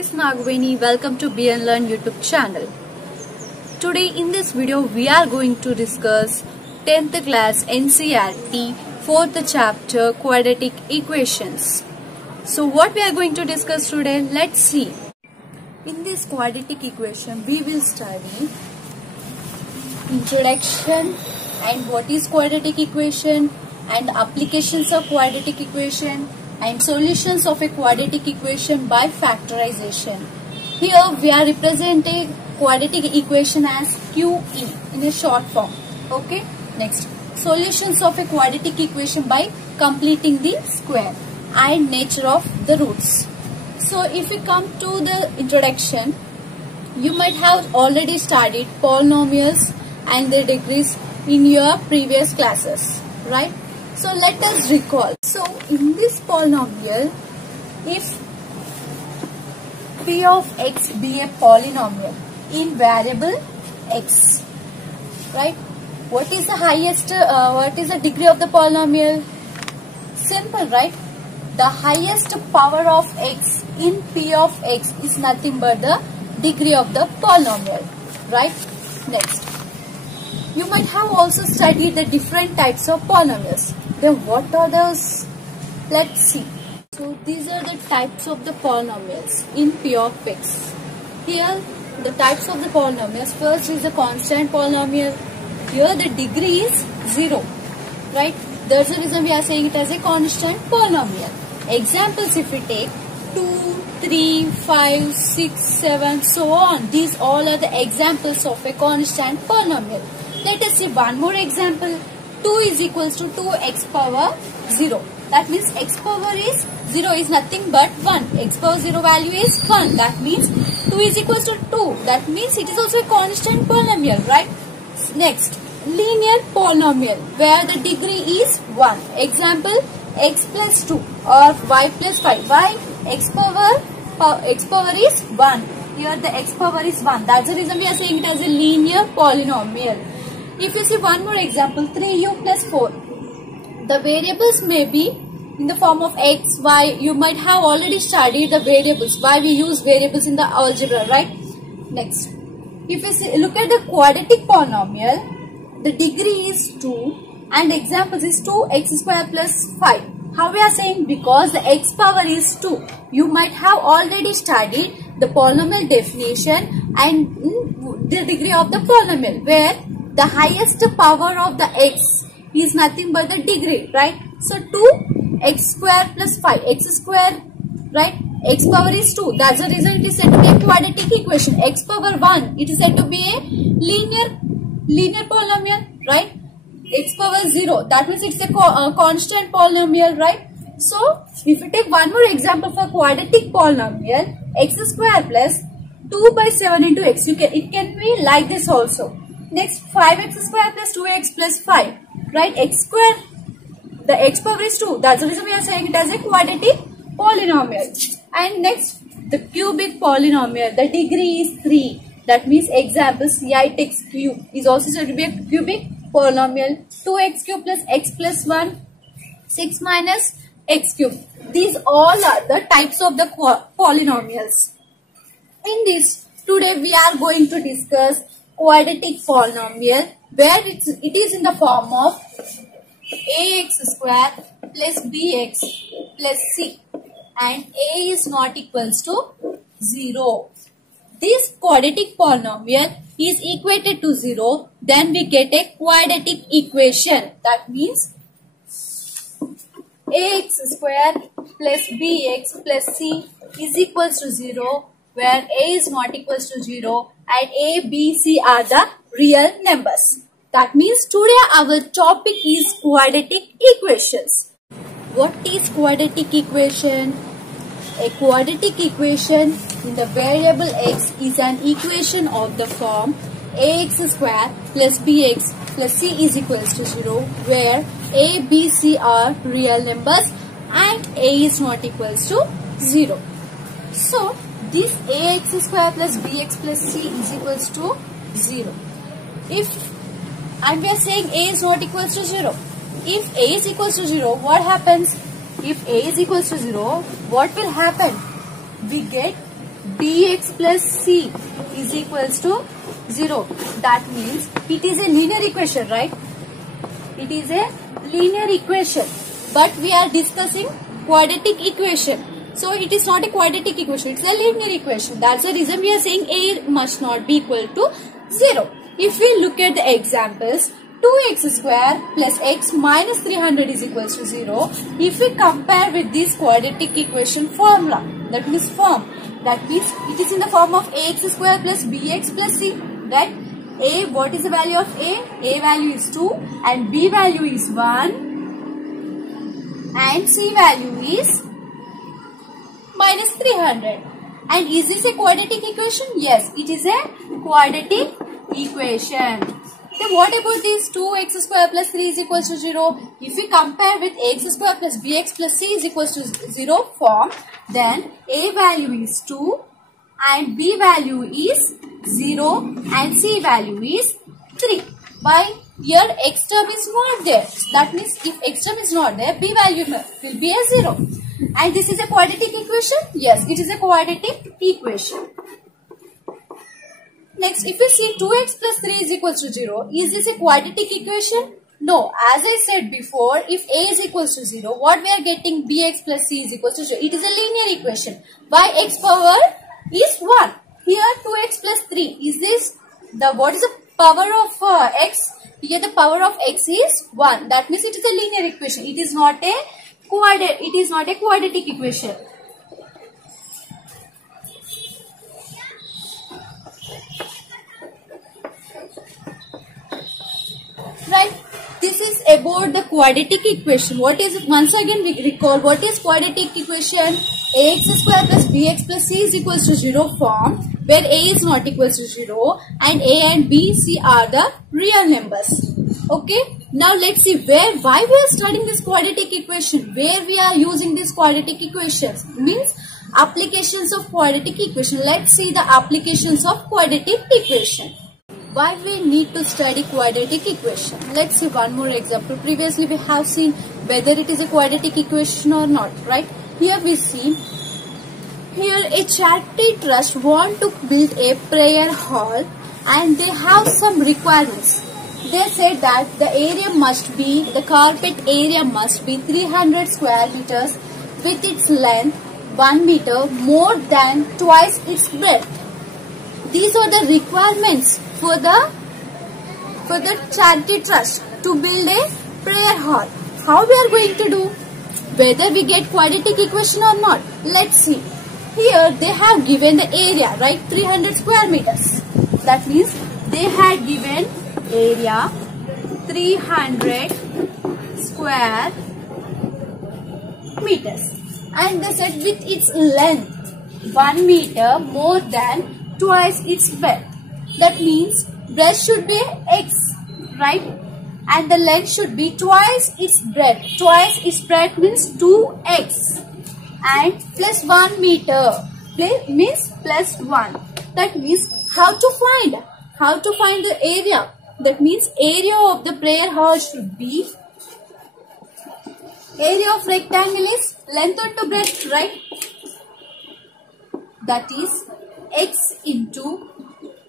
is Nagavini. Welcome to Be and Learn YouTube channel. Today in this video we are going to discuss 10th class NCERT 4th chapter quadratic equations. So what we are going to discuss today, let's see. In this quadratic equation we will study introduction and what is quadratic equation and applications of quadratic equation and solutions of a quadratic equation by factorization. Here we are representing quadratic equation as QE in a short form. Okay. Next, solutions of a quadratic equation by completing the square and nature of the roots. So if we come to the introduction, you might have already studied polynomials and their degrees in your previous classes, right? So let us recall. So in this polynomial, if p of x be a polynomial in variable x, right? What is the highest, what is the degree of the polynomial? Simple, right? The highest power of x in p of x is nothing but the degree of the polynomial, right? Next, you might have also studied the different types of polynomials. Then what are those? Let's see. So these are the types of the polynomials in p of x. Here the types of the polynomials. First is the constant polynomial. Here the degree is 0, right? That's the reason we are saying it as a constant polynomial. Examples, if we take 2, 3, 5, 6, 7, so on. These all are the examples of a constant polynomial. Let us see one more example. 2 is equals to 2x power 0. That means x power is 0 is nothing but 1. X power 0 value is 1. That means 2 is equals to 2. That means it is also a constant polynomial, right? Next, linear polynomial where the degree is 1. Example, x plus 2 or y plus 5. Why? X power is 1. Here the x power is 1. That's the reason we are saying it as a linear polynomial. If you see one more example, 3u plus 4. The variables may be in the form of x, y. You might have already studied the variables. Why we use variables in the algebra, right? Next, if you see, look at the quadratic polynomial, the degree is 2 and examples is 2x square plus 5. How we are saying? Because the x power is 2. You might have already studied the polynomial definition and the degree of the polynomial where the highest power of the x is nothing but the degree, right? So 2x square plus 5x square, right? X power is 2. That's the reason it is said to be a quadratic equation. X power 1, it is said to be a linear polynomial, right? X power 0, that means it's a constant polynomial, right? So if you take one more example for quadratic polynomial, x square plus 2 by 7 into x, it can be like this also. Next, 5x square plus 2x plus 5, right? X square, the x power is 2. That's the reason we are saying it as a quadratic polynomial. And next, the cubic polynomial, the degree is 3. That means example, c(x cube) is also said to be a cubic polynomial. 2x cube plus x plus 1, 6 minus x cube. These all are the types of the polynomials. In this, today we are going to discuss quadratic polynomial where it is in the form of ax square plus bx plus c and a is not equals to 0. This quadratic polynomial is equated to 0, then we get a quadratic equation. That means ax square plus bx plus c is equals to 0 where a is not equals to 0 and a, b, c are the real numbers. That means today our topic is quadratic equations. What is quadratic equation? A quadratic equation in the variable x is an equation of the form ax square plus bx plus c is equals to 0 where a, b, c are real numbers and a is not equals to 0. So this ax square plus bx plus c is equals to 0. And we are saying a is not equals to 0. If a is equals to 0, what happens? If a is equals to 0, what will happen? We get bx plus c is equals to 0. That means it is a linear equation, right? It is a linear equation, but we are discussing quadratic equation. So it is not a quadratic equation, it's a linear equation. That's the reason we are saying a must not be equal to 0. If we look at the examples, 2x square plus x minus 300 is equals to 0. If we compare with this quadratic equation formula, that means form, that means it is in the form of ax square plus bx plus c, right? A, what is the value of A? A value is 2 and B value is 1 and C value is minus 300. And is this a quadratic equation? Yes, it is a quadratic equation. Then what about this 2x square plus 3 is equals to 0? If we compare with x square plus bx plus c is equals to 0 form, then A value is 2 and B value is 0 and C value is 3. Why? Here x term is not there. That means if x term is not there, B value will be a 0. And this is a quadratic equation? Yes, it is a quadratic equation. Next, if we see 2x plus 3 is equals to 0, is this a quadratic equation? No, as I said before, if a is equals to 0, what we are getting bx plus c is equals to 0. It is a linear equation. Why x power is 1. Here 2x plus 3, is this what is the power of x? Here the power of x is 1. That means it is a linear equation. It is not a quadratic equation. Right? This is about the quadratic equation. What is it? Once again we recall what is quadratic equation? Ax square plus bx plus c is equals to 0 form, where a is not equals to 0 and a and b, c are the real numbers. Okay. Now let's see why we are studying this quadratic equation. Where we are using this quadratic equations means applications of quadratic equation. Let's see the applications of quadratic equation. Why we need to study quadratic equation? Let's see one more example. Previously we have seen whether it is a quadratic equation or not, right? Here we see, here a charity trust want to build a prayer hall and they have some requirements. They said that the carpet area must be 300 square meters with its length 1 meter more than twice its breadth. These are the requirements for the charity trust to build a prayer hall. How we are going to do? Whether we get quadratic equation or not. Let's see. Here they have given the area, right? 300 square meters. That means they had given area 300 square meters. And they said with its length 1 meter more than twice its breadth. That means breadth should be x, right? And the length should be twice its breadth. Twice its breadth means 2x. And plus 1 meter means plus 1. That means how to find the area. That means area of the prayer hall should be, area of rectangle is length into breadth, right? That is x into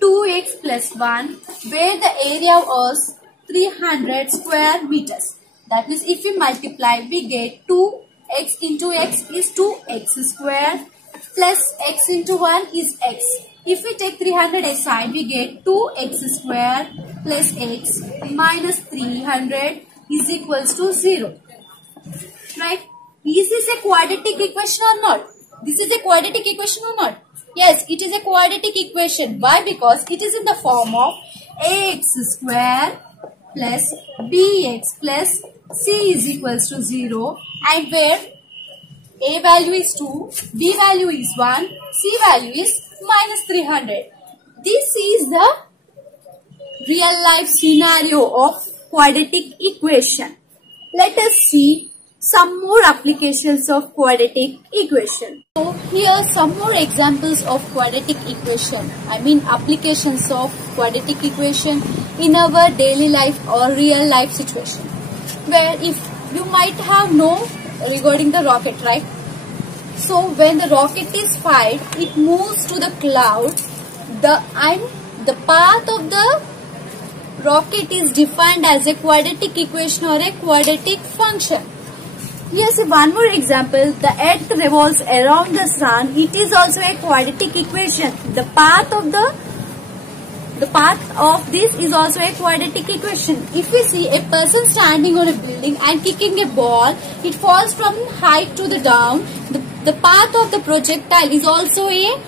2x plus 1, where the area was 300 square meters. That means if we multiply, we get 2x into x is 2x square plus x into 1 is x. If we take 300 aside, we get 2x square plus x minus 300 is equals to 0. Right? Is this a quadratic equation or not? This is a quadratic equation or not? Yes, it is a quadratic equation. Why? Because it is in the form of ax square plus bx plus c is equals to 0, and where a value is 2, b value is 1, c value is minus 300. This is the real life scenario of quadratic equation. Let us see some more applications of quadratic equation. So here some more examples of quadratic equation. Applications of quadratic equation in our daily life or real life situation. Where if you might have known regarding the rocket, right? So when the rocket is fired, it moves to the cloud. The path of the rocket is defined as a quadratic equation or a quadratic function. Here's one more example. The earth revolves around the sun. It is also a quadratic equation. The path of this is also a quadratic equation. If we see a person standing on a building and kicking a ball, it falls from height to the down. The path of the projectile is also a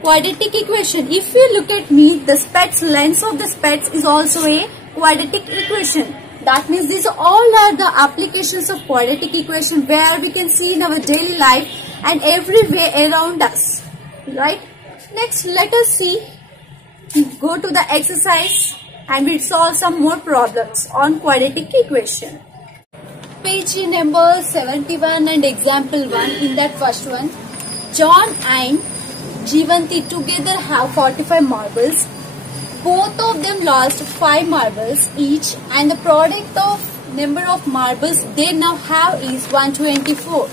quadratic equation. If you look at me, the length of the specs is also a quadratic equation. That means these all are the applications of quadratic equation where we can see in our daily life and everywhere around us. Right? Next, let us see. Go to the exercise and we'll solve some more problems on quadratic equation. Page number 71 and example 1. In that first one, John and Jeevanti together have 45 marbles. Both of them lost 5 marbles each and the product of number of marbles they now have is 124.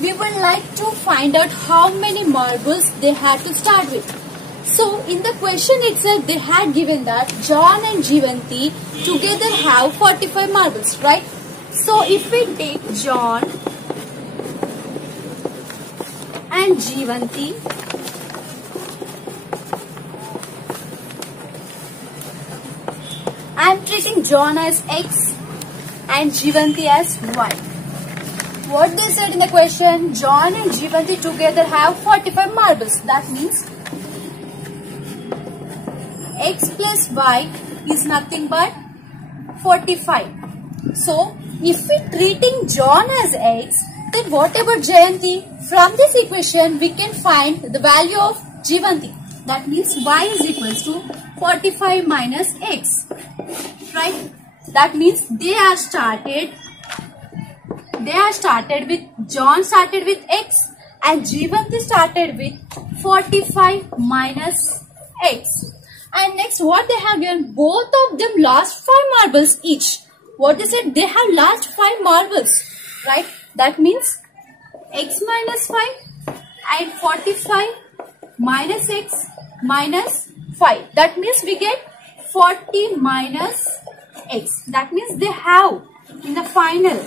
We would like to find out how many marbles they had to start with. So in the question itself they had given that John and Jeevanti together have 45 marbles, right? So if we take John and Jeevanti, I am treating John as X and Jeevanti as Y. What they said in the question, John and Jeevanti together have 45 marbles. That means X plus Y is nothing but 45. So, if we are treating John as X, then what about Jayanti? From this equation, we can find the value of Jeevanti. That means Y is equals to 45 minus X. Right? That means they are started with, John started with X and Jeevanti started with 45 minus X. And next what they have given, both of them lost 5 marbles each. What they said, they have lost 5 marbles, right? That means X minus 5 and 45 minus X minus 5. That means we get 40 minus X. That means they have in the final.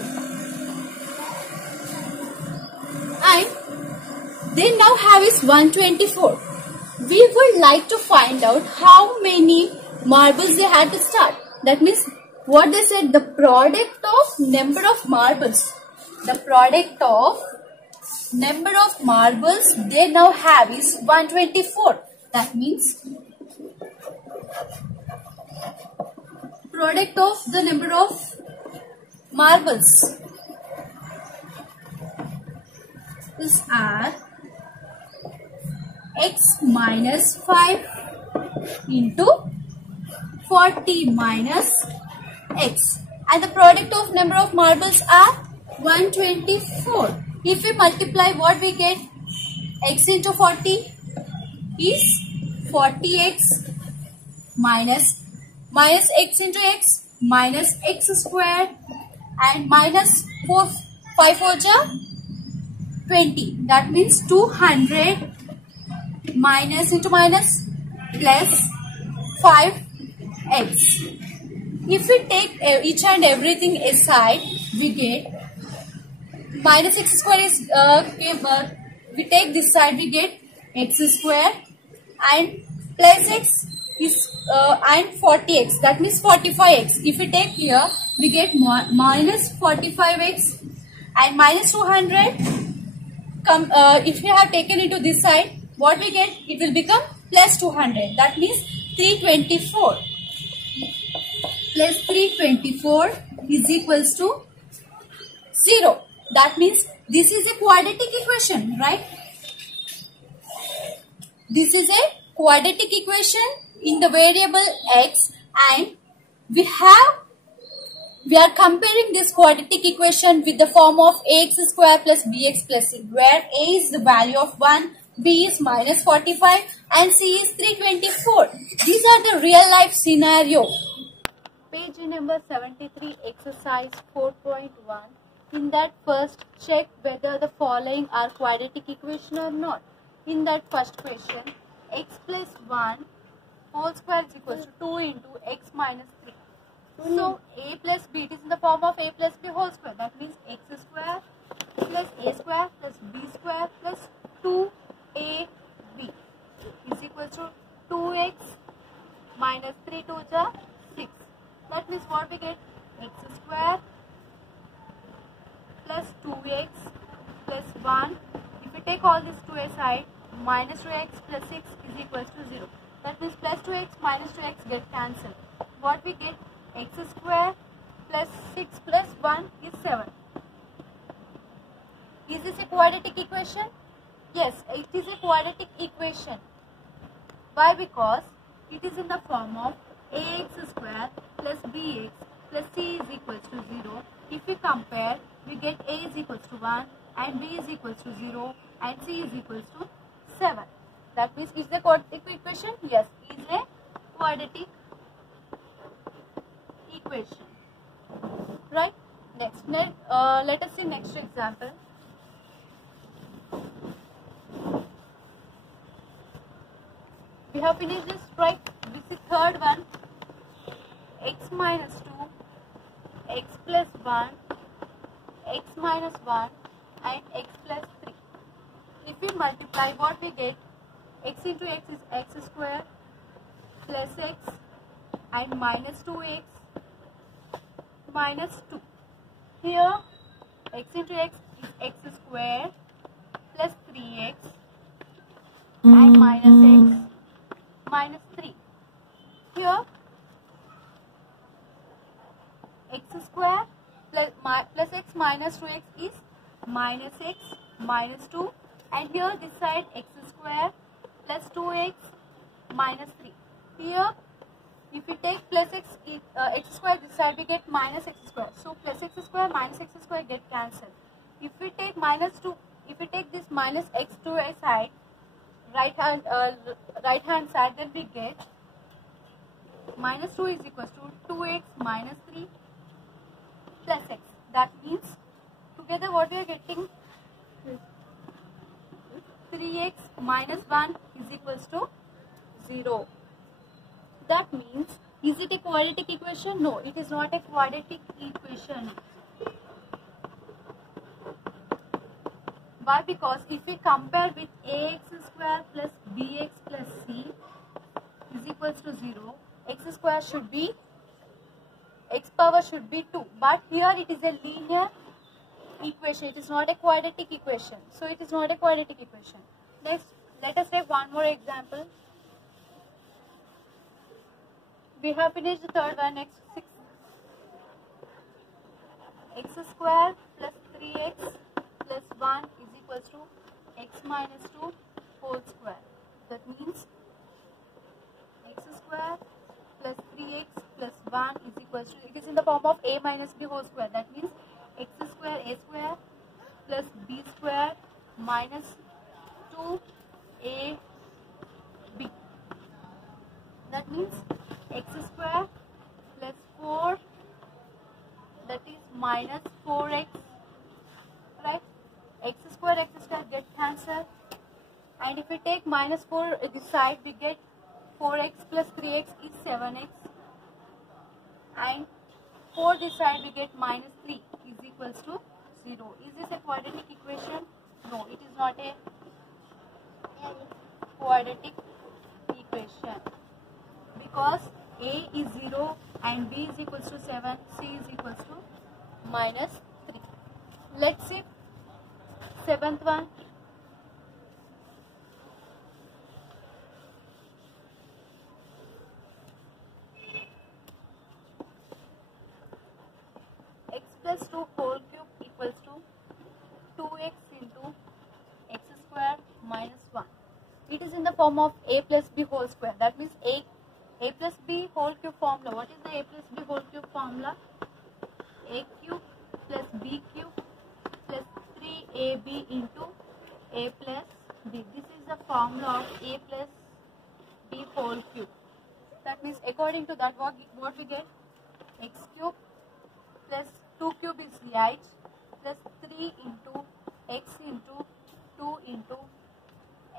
And they now have is 124. We would like to find out how many marbles they had to start. That means what they said, the product of number of marbles. The product of number of marbles they now have is 124. That means product of the number of marbles is R X minus 5 into 40 minus X, and the product of number of marbles are 124. If we multiply, what we get? X into 40 is 40x minus X into X minus X square and minus 5 4 20. That means 200 minus into minus plus 5x. If we take each and everything aside, we get minus x square is we take this side, we get x square and plus x is and 40x. That means 45x. If we take here, we get minus 45x and minus 200. If you have taken into this side, what we get? It will become plus 200. That means 324. Plus 324 is equals to 0. That means this is a quadratic equation, right? This is a quadratic equation in the variable x, and we are comparing this quadratic equation with the form of ax square plus bx plus c, where a is the value of 1, b is minus 45 and c is 324. These are the real life scenario. Page number 73, exercise 4.1. In that, first check whether the following are quadratic equation or not. In that first question, x plus 1 whole square is equal to 2 into x minus 3. So a plus b, it is in the form of a plus b whole square. That means x square plus a square plus b square plus 2ab is equal to 2x minus 3 to the 6. That means what we get? X square plus 2x plus 1. If we take all this to a side, minus 2x plus 6 is equal to 0. That means plus 2x minus 2x get cancelled. What we get? X square plus 6 plus 1 is 7. Is this a quadratic equation? Yes, it is a quadratic equation. Why? Because it is in the form of ax square plus bx plus c is equal to 0. If we compare, we get a is equal to 1 and b is equal to 0 and c is equal to 7. That means is a quadratic equation? Yes, is a quadratic equation. Right? Next, let us see next example. We have finished this, right? This is third one. X minus 2, x plus 1, x minus 1 and x plus 3. If we multiply, what we get? X into x is x square plus x and minus 2x minus 2. Here x into x is x square plus 3x and minus x minus 3. Here x square plus x minus 2x is minus x minus 2, and here this side x square plus 2x minus 3. Here if we take plus x square, this side we get minus x square. So plus x square minus x square get cancelled. If we take minus 2, if we take this minus x to a side, right hand side, then we get minus 2 is equal to 2x minus 3 plus x. That means together what we are getting? 3x minus 1 is equals to 0. That means, is it a quadratic equation? No, it is not a quadratic equation. Why? Because if we compare with ax square plus bx plus c is equals to 0, x square should be, x power should be 2. But here it is a linear equation. It is not a quadratic equation. So it is not a quadratic equation. Next, let us take one more example. We have finished the third one. Next, 6. X square plus 3x plus 1 is equals to x minus 2 whole square. That means x square plus 3x plus 1 is equals to, it is in the form of a minus b whole square. That means x square a square plus b square minus 2ab. That means x square plus 4, that is minus 4x, right? X square get cancelled, and if we take minus 4 this side, we get 4x plus 3x is 7x, and 4 this side we get minus 3 is equals to 0. Is this a quadratic equation? No, it is not a quadratic equation, because a is 0 and b is equals to 7, c is equals to minus 3. Let's see 7th one. X plus 2 whole cube equals to 2x into x square minus 1. It is in the form of a plus b whole square. That means a plus b whole cube formula. What is the a plus b whole cube formula? A cube plus b cube plus 3ab into a plus b. This is the formula of a plus b whole cube. That means according to that, what we get? X cube plus 2 cube is 8 plus 3 into x into 2 into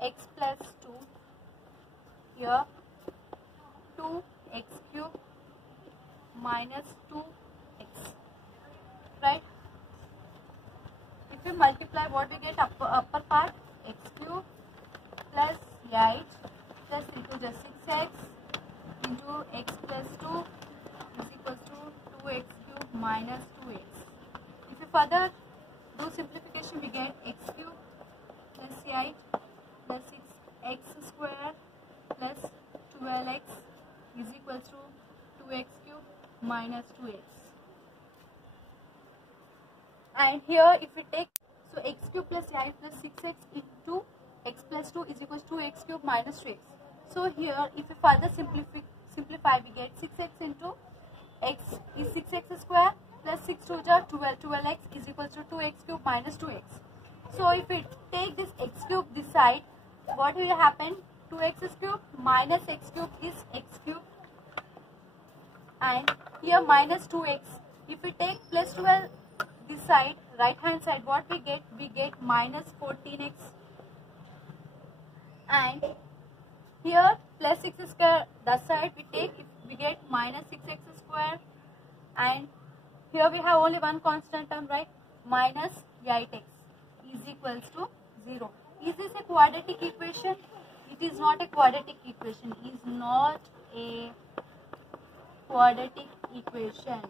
x plus 2. Here 2x cube minus 2x, right? If we multiply, what we get? Upper part x cube plus 8 plus 3 to just 6x into x plus 2 is equals to 2x cube minus 2x. If we further do simplification, we get x cube plus 8 plus 6x square plus 12x is equals to 2x cube minus 2x. And here if we take, so x cube plus 8 plus 6x into x plus 2 is equals to x cube minus 2x. So here if we further simplify, we get 6x into x is 6x square plus 6 to 12x is equals to 2x cube minus 2x. So if we take this x cube this side, what will happen? 2x cube minus x cube is x cube, and here minus 2x. If we take plus 12 this side, right hand side, what we get? We get minus 14x, and here plus 6 square that side we take, if we get minus 6x square, and here we have only one constant term, right? Minus 8x is equals to 0. Is this a quadratic equation? It is not a quadratic equation. It is not a quadratic equation.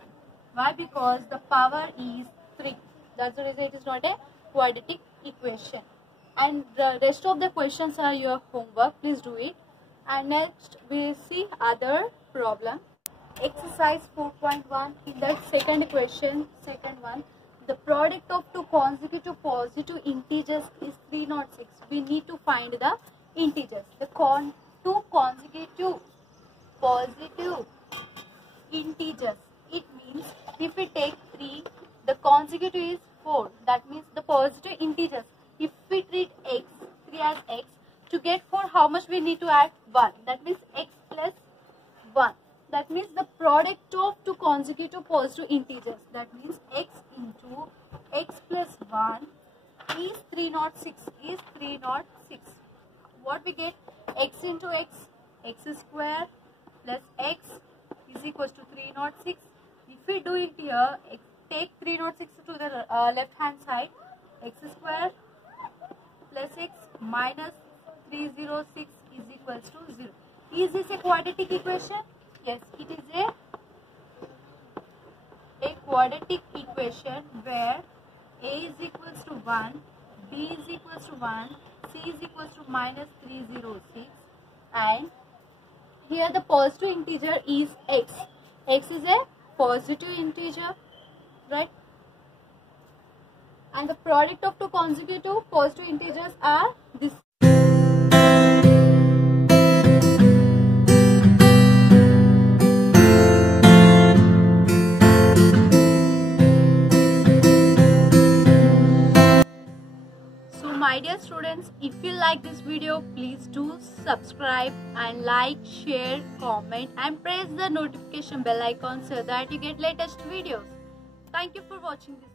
Why? Because the power is 3. That's the reason it is not a quadratic equation. And the rest of the questions are your homework. Please do it. And next we see other problem. Exercise 4.1. In the second question, second one, the product of two consecutive positive integers is 306. We need to find the integers. The two consecutive positive integers. It means if we take 3, the consecutive is 4. That means the positive integers. If we treat x, 3 as x, to get 4, how much we need to add? 1. That means x plus 1. That means the product of two consecutive positive integers. That means x into x plus 1 is 306. Is 306. What we get? X into x square plus x is equals to 306. If we do it here, take 306 to the left hand side, x square plus x minus 306 is equals to 0. Is this a quadratic equation? Yes, it is a quadratic equation where a is equals to 1, b is equals to 1, c is equals to minus 306, and here the positive integer is x. X is a positive integer, right? And the product of two consecutive positive integers are this. My dear students, if you like this video, please do subscribe and like, share, comment and press the notification bell icon so that you get latest videos. Thank you for watching this.